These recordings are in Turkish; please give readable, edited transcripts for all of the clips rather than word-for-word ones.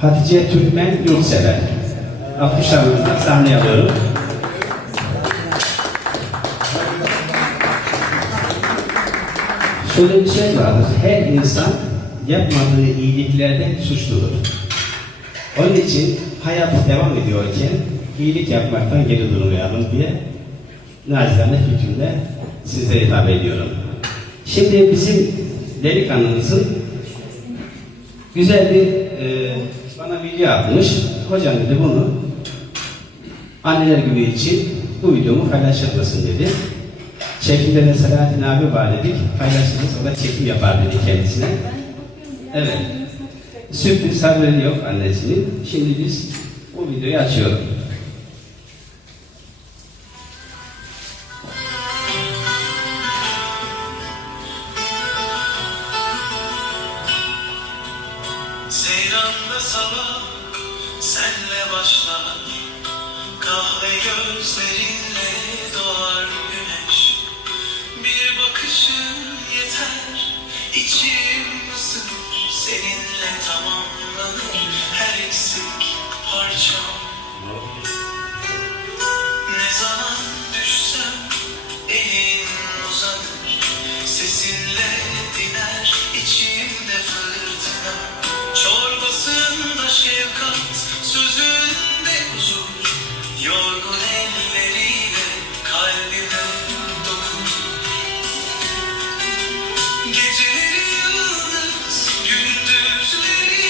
Hatice Türkmen Yurtsever. Alkışlarınızla sahneye alıyorum. Şöyle bir şey vardır. Her insan yapmadığı iyiliklerden suçludur. Onun için hayat devam ediyorken iyilik yapmaktan geri durmayalım diye nacizane fikrimle sizlere hitap ediyorum. Şimdi bizim delikanlımızın güzel bir bana video atmış. Hocam dedi bunu anneler günü için bu videomu paylaşır mısın dedi. Çekimde de Selahattin abi var dedik. Paylaştınız, o da çekim yapar dedi kendisine. Evet. Sürpriz haberi yok annesinin. Şimdi biz bu videoyu açıyoruz. Seyranda sabah senle başlar, kahve gözlerinle doğar güneş. Bir bakışın yeter, içim ısınır, seninle tamamlanır her eksik parçam. Ne zaman düşsem elin uzanır, sesinle diner içimde fırtına. Çorbasında şefkat, sözünde huzur, yorgun elleriyle kalbime dokun. Geceleri yıldız, gündüzleri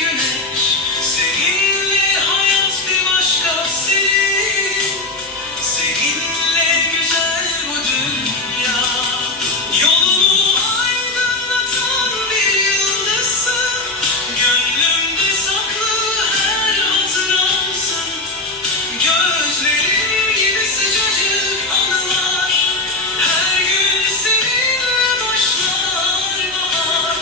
güneş, seninle hayat bir başka senin, seninle güzel bu dünya. Yolumu aydınlatan bir yıldızsın, gönlümde saklı her hatıramsın. Gözlerim gibi sıcacık anılar, her gün seninle başlar bahar.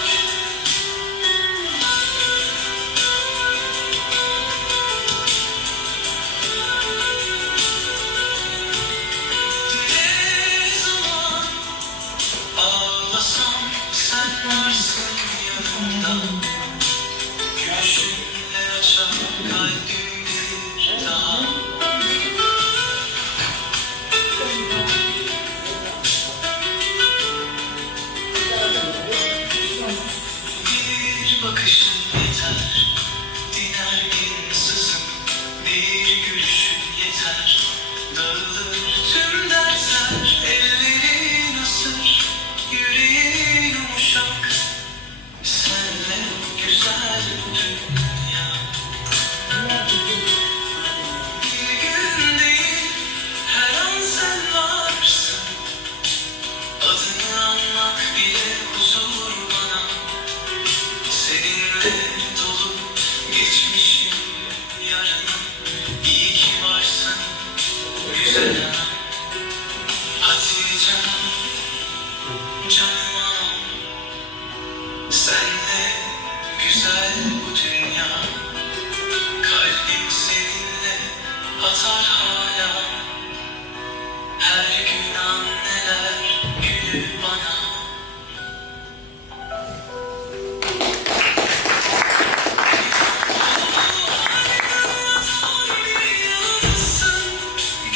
Ne zaman ağlasam sen varsın yanımda, gülüşünle açar kalbim bir daha. Bir bakışın yeter, diner bin sızım. Bir gülüşün yeter, dağılır tüm dertler. Ellerin ısır, yüreğin yumuşak, senle güzel bu dünya. Bir gün değil, her an sen varsın, adını anmak bile huzur bana. Seninle dolu geçmişim, yarınım, iyi ki varsın güzel anam. Hatice'm, canım anam, senle güzel bu dünya. Kalbim seninle atar hala, her gün anneler günü bana.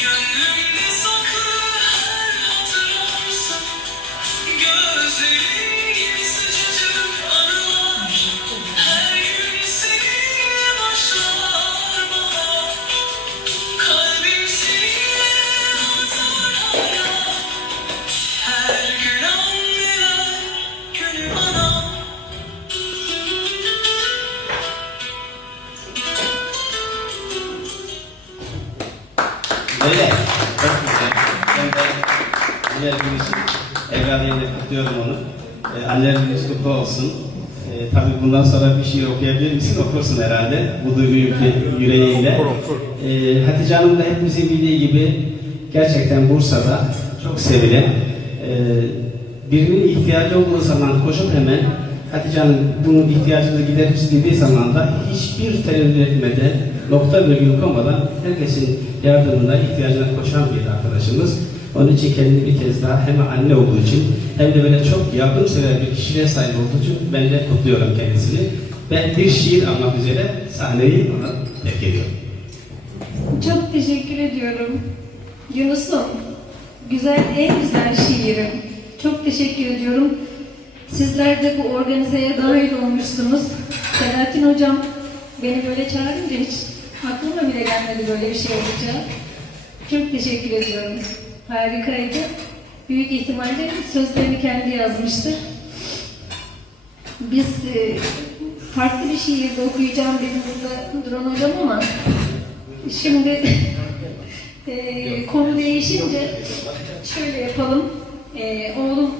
Gönlümde saklı her hatıramsın, gözlerin gibi sıcacık anılar, her gün seninle başlar bahar. Kalbim seninle atar hala, her gün anneler günü bana. Öyle. Çok güzel. Ben de anneler günü için evladıyla kutluyorum onu. Anneler günü kutlu olsun. Tabii bundan sonra bir şiir okuyabilir misin? Okursun herhalde. Bu duygu yüreğiyle. Hatice Hanım da hepimizin bildiği gibi gerçekten Bursa'da çok sevilen, birinin ihtiyacı olduğu zaman koşup hemen Hatice Hanım bunun ihtiyacını gideririz dediği zaman da hiçbir tereddüt etmeden, nokta virgül koymadan herkesin yardımına, ihtiyacına koşan bir arkadaşımız. Onun için kendini bir kez daha hem anne olduğu için hem de böyle çok yardımsever bir kişiliğe sahip olduğu için ben de kutluyorum kendisini. Ben bir şiir almak üzere sahneyi ona terk ediyorum. Çok teşekkür ediyorum. Yunus'um, güzel, en güzel şiirim. Çok teşekkür ediyorum. Sizler de bu organizeye dahil olmuşsunuz. Selahattin Hocam beni böyle çağırınca hiç aklıma bile gelmedi böyle bir şey olacağı. Çok teşekkür ediyorum. Harikaydı. Büyük ihtimalle sözlerini kendi yazmıştır. Biz farklı bir şiirde okuyacağım dedim burada Duran Hocam ama şimdi konu değişince şöyle yapalım. Oğlum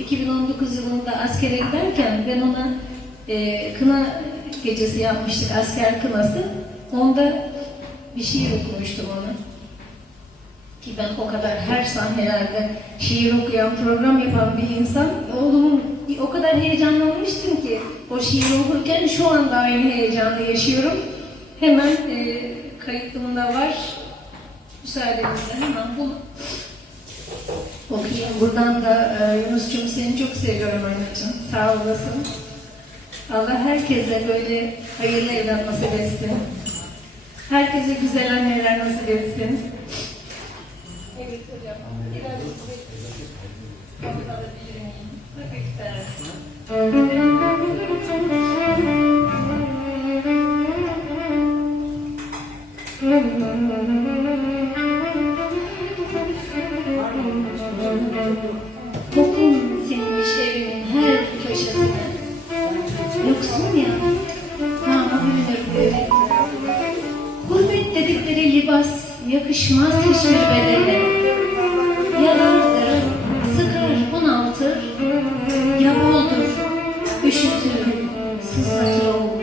2019 yılında askere giderken ben ona kına gecesi yapmıştık, asker kınası. Onda bir şiir okumuştum ona. Ki ben o kadar her sahnelerde şiir okuyan, program yapan bir insan, oğlumun o kadar heyecanlanmıştım ki o şiiri okurken şu anda aynı heyecanı yaşıyorum. Hemen kayıtlımda var. Müsaadenizle hemen bunu okuyayım. Buradan da Yunus'cum seni çok seviyorum anneciğim. Sağ olasın. Allah herkese böyle hayırlı evlat nasip etsin. Herkese güzel anneler nasip etsin. Evet hocam. Biraz alabilir miyim? Kokun sinmiş evimin her köşesine. Yoksun ya, nama bürünür böyle. Gurbet dedikleri libas yakışmaz hiçbir bedene. Yalardır, sıkar, bunaltır, ya boldur, üşütür, sızlatır oğul,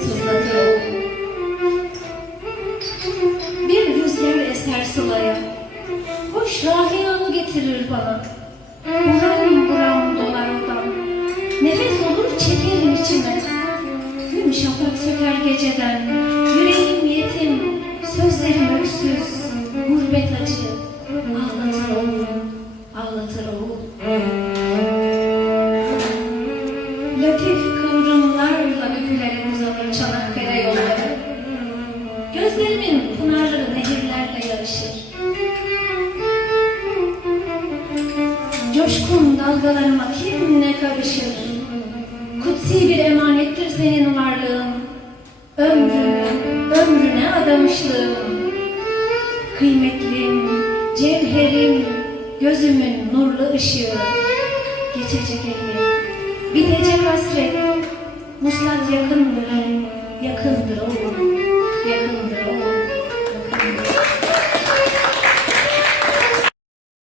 sızlatır oğul. Bir rüzgar eser sılaya, hoş rahiyanı getirir bana. Buram buram dolar odam, nefes olur çekerim içime. Gün şafak söker geceden, yüreğim yetim, sözlerim öksüz, gurbet acı, ağlatır oğul, ağlatır oğul. Latif kıvrımlarla öpülerek uzanır Çanakkale yolları. Gözlerimin pınarları nehirlerle yarışır. Coşkun dalgalarıma kimle karışır. Kutsi bir emanettir senin varlığın. Ömrüne adamışlığın. Kıymetlim, cevherim, gözümün nurlu ışığı. Geçecek elim, bitecek hasret. Vuslat yakındır, yakındır oğlum.